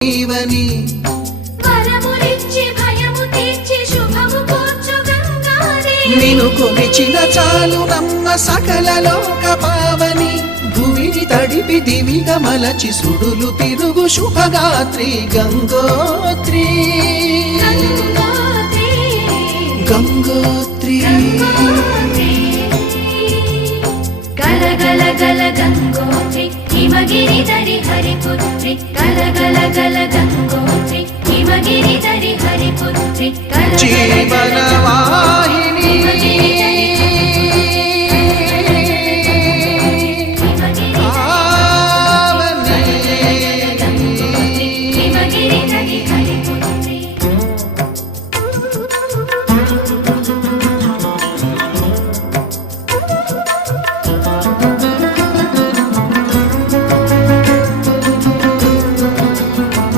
జీవని నిను కొలిచిన చాలు నమ్మ సకల లోక పావని భూమిని తడిపి దివిగా మలచి సుడులు తిరుగు శుభగాత్రి గంగోత్రి గంగోత్రి గల గల గల గంగోత్రి హిమగిరిధరి హరిపుత్రి గల గల గల గంగోత్రి హిమగిరిధరి హరిపుత్రి జీవ